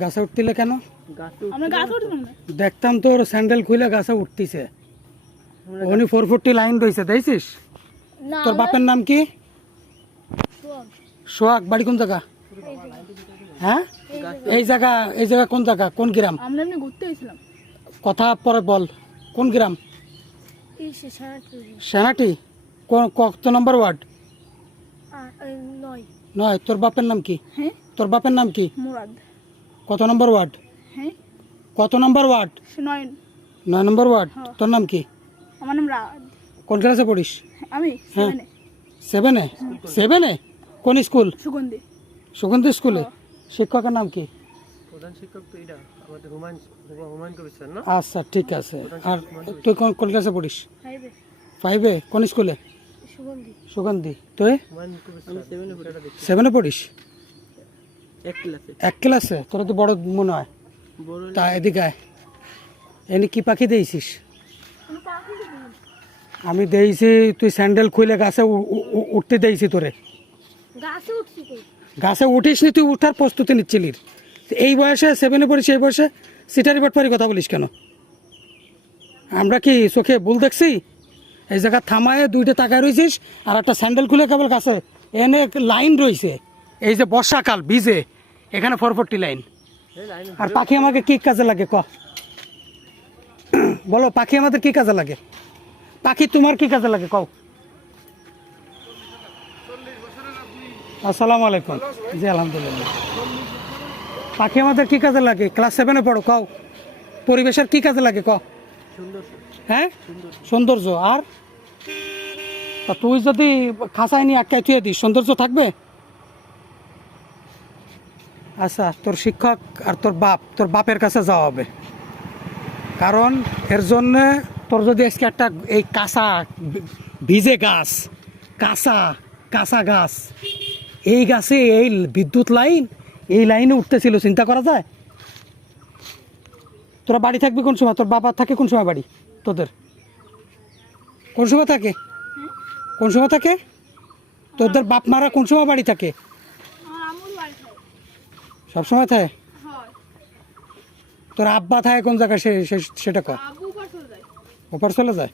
গাছে উঠতিলে কেন? আমরা গাছে উঠলাম না। দেখতাম তোর স্যান্ডেল খুলে গাছে উঠতিছে। ওখানে 440 লাইন রয়েছে, দেখছিস? না, তোর বাপের নাম কি? সোহাগ। সোহাগ। বাড়ি কোন জায়গা? হ্যাঁ, এই জায়গা কোন জায়গা, কোন গ্রাম? আমরা এমনি ঘুরতে গেছিলাম। কথা পরে বল। কোন গ্রাম? এই সে সারাটি সেনাটি। কত নম্বর ওয়ার্ড? 9। নয়। তোর বাপের নাম কি? হ্যাঁ, তোর বাপের নাম কি? মুরাদ। কত নম্বর ওয়ার্ড? হ্যাঁ, কত নম্বর ওয়ার্ড? 9। 9 নম্বর ওয়ার্ড। হ্যাঁ। তোর নাম কি? আমার নাম রাদ। কোন ক্লাসে পড়িস? আমি হ্যাঁ। 7-এ। 7-এ? 7-এ? কোন স্কুল? সুগন্ধি। সুগন্ধি স্কুলে। শিক্ষকের নাম কি? প্রধান শিক্ষক তো এটা আমাদের হুমায়ুন কবির স্যার না? আচ্ছা, ঠিক আছে। আর তুই কোন ক্লাসে পড়িস? 5-এ। 5-এ? কোন স্কুলে? সুগন্ধি। সুগন্ধি। তুই হুমায়ুন কবির স্যার 7-এ পড়ি। 7-এ পড়িস? এক ক্লাসে। এক ক্লাসে? তোরা তো বড় মনে হয়। বড় তা এদিকে আয়। এনে কি পাখি দিয়েছিস? আমি দিয়েছি, তুই স্যান্ডেল খুলে গাছে উঠতে দিয়েছি তোরে। গাছে উঠছি কই? গাছে উঠিস নি, তুই উঠার প্রস্তুতি নিচ্ছিলি। এই বয়সে 7-এ পড়িস, এই বয়সে সিটারি বাটপারি কথা বলিস কেন? আমরা কি চোখে ভুল দেখছি? এই জায়গা থামায় দুইটা তাকায় রয়েছিস, আর একটা স্যান্ডেল খুলে কেবল গাছে এনে লাইন রয়েছে। এই যে বর্ষাকাল ভিজে, এখানে 440 লাইন। আর পাখি আমাকে কি কাজে লাগে ক? বলো, পাখি আমাদের কি কাজে লাগে? পাখি তোমার কি কাজে লাগে কও? আসসালামু আলাইকুম। জি আলহামদুলিল্লাহ। পাখি আমাদের কি কাজে লাগে? ক্লাস 7-এ পড়ো, কও। পরিবেশের কি কাজে লাগে ক? হ্যাঁ, সৌন্দর্য। আর তা তুই যদি খাঁচায় নিয়ে আটকায় থুয়ে দিস, সৌন্দর্য থাকবে? আচ্ছা, তোর শিক্ষক আর তোর বাপের কাছে যাওয়া হবে। কারণ এর জন্যে তোর যদি আজকে একটা এই কাঁচা ভিজে গাছ, কাঁচা গাছ, এই গাছে এই বিদ্যুৎ লাইন, এই লাইনে উঠতেছিল, চিন্তা করা যায়? তোরা বাড়ি থাকবি কোন সময়? তোর বাবা থাকে কোন সময় বাড়ি? তোদের কোন সময় থাকে? কোন সময় থাকে? তোদের বাপ মারা কোন সময় বাড়ি থাকে? আমার আম্মুর বাড়ি থাকে। সব সময় থাকে? হয়। তোর আব্বা থাকে কোন জায়গায় সেটা কর। আব্বু পার চলে যায়। ওপার চলে যায়?